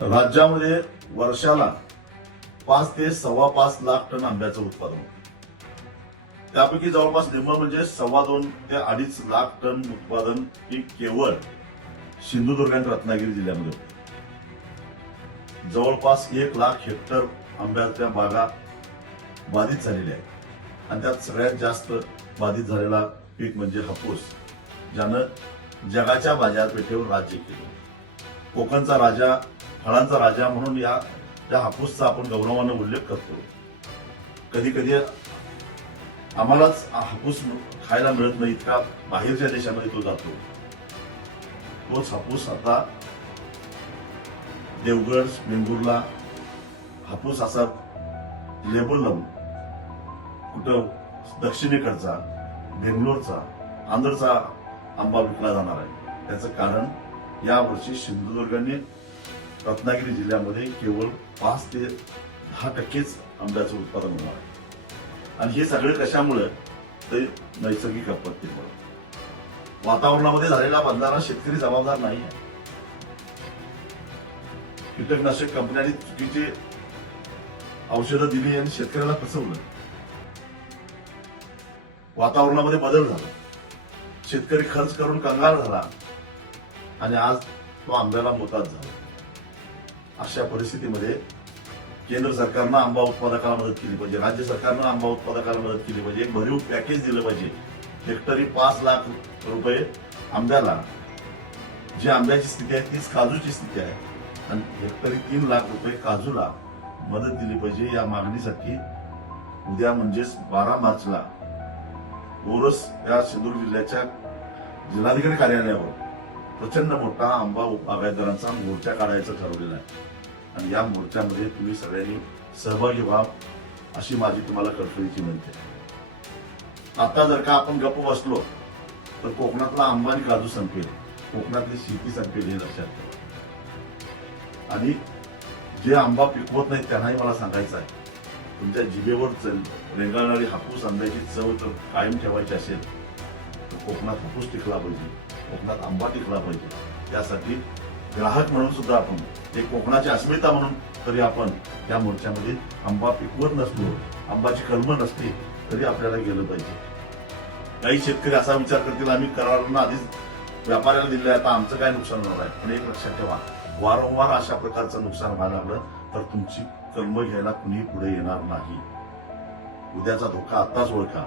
राज्यामध्ये वर्षाला 5 ते 5.25 लाख टन आंब्याचं उत्पादन होतं. त्यापैकी जवळपास निम्म म्हणजे 2.25 ते 2.5 लाख टन उत्पादन ही केवळ सिंधुदुर्ग आणि रत्नागिरी जिल्ह्यामध्ये होते. जवळपास 1 लाख हेक्टर आंब्याच्या बागा बाधित झालेल्या आहेत आणि त्यात सगळ्यात जास्त बाधित झालेला पीक म्हणजे हापूस, ज्यानं जगाच्या बाजारपेठेवर राज्य केलं. कोकणचा राजा, फळांचा राजा म्हणून या हापूसचा आपण गौरवाने उल्लेख करतो. कधी कधी आम्हालाच हापूस खायला मिळत नाही, इतका बाहेरच्या देशामध्ये तो जातो. तोच हापूस आता देवगड, वेंगुर्ला हापूस असा लेबल लावून कुठं दक्षिणेकडचा, बेंगलोरचा, आंध्रचा आंबा विकला जाणार आहे. त्याचं कारण यावर्षी सिंधुदुर्ग आणि रत्नागिरी जिल्ह्यामध्ये केवळ 5 ते 10% आंब्याचं उत्पादन होणार आहे. आणि हे सगळे कशामुळे? ते नैसर्गिक आपत्तीमुळे. वातावरणामध्ये झालेला बदलाला शेतकरी जबाबदार नाही आहे. कीटकनाशक कंपन्यांनी चुकीची औषधं दिली आणि शेतकऱ्याला फसवलं. वातावरणामध्ये बदल झाला, शेतकरी खर्च करून कंगाल झाला आणि आज तो आंब्याला मोताद झाला. अशा परिस्थितीमध्ये केंद्र सरकारनं आंबा उत्पादकाला मदत केली पाहिजे, राज्य सरकारनं आंबा उत्पादकाला मदत केली पाहिजे, एक भरीव पॅकेज दिलं पाहिजे. हेक्टरी 5 लाख रुपये आंब्याला, जी आंब्याची स्थिती आहे तीच काजूची स्थिती आहे, आणि हेक्टरी 3 लाख रुपये काजूला मदत दिली पाहिजे. या मागणीसाठी उद्या म्हणजेच 12 मार्चला ओरस या सिंधुदुर्ग जिल्ह्याच्या जिल्हाधिकारी कार्यालयावर प्रचंड मोठा आंबा बागायतदारांचा मोर्चा काढायचं ठरवलेला आहे. आणि या मोर्चामध्ये तुम्ही सगळ्यांनी सहभागी व्हा अशी माझी तुम्हाला कळकळीची विनंती आहे. आता जर का आपण गप्प बसलो तर कोकणातला आंबा आणि काजू संपेल, कोकणातली शेती संपेल, हे लक्षात ठेवा. आणि जे आंबा पिकवत नाहीत त्यांनाही मला सांगायचं आहे, तुमच्या जिभेवर रेंगाळणारी हापूस आंब्याची चव जर कायम ठेवायची असेल तर कोकणात हापूस टिकला पाहिजे, कोकणात आंबा टिकला पाहिजे. त्यासाठी ग्राहक म्हणून सुद्धा आपण, एक कोकणाची अस्मिता म्हणून तरी आपण त्या मोर्चामध्ये आंबा पिकवत नसलो, आंबाची कलमं नसते तरी आपल्याला गेलं पाहिजे. काही शेतकरी असा विचार करतील, आम्ही करारांना आधीच व्यापाऱ्याला दिले, आता आमचं काय नुकसान होणार आहे. पण एक लक्षात ठेवा, वारंवार अशा प्रकारचं नुकसान व्हायला लागलं तर तुमची कलमं घ्यायला कुणी पुढे येणार नाही. उद्याचा धोका आत्ताच ओळखा.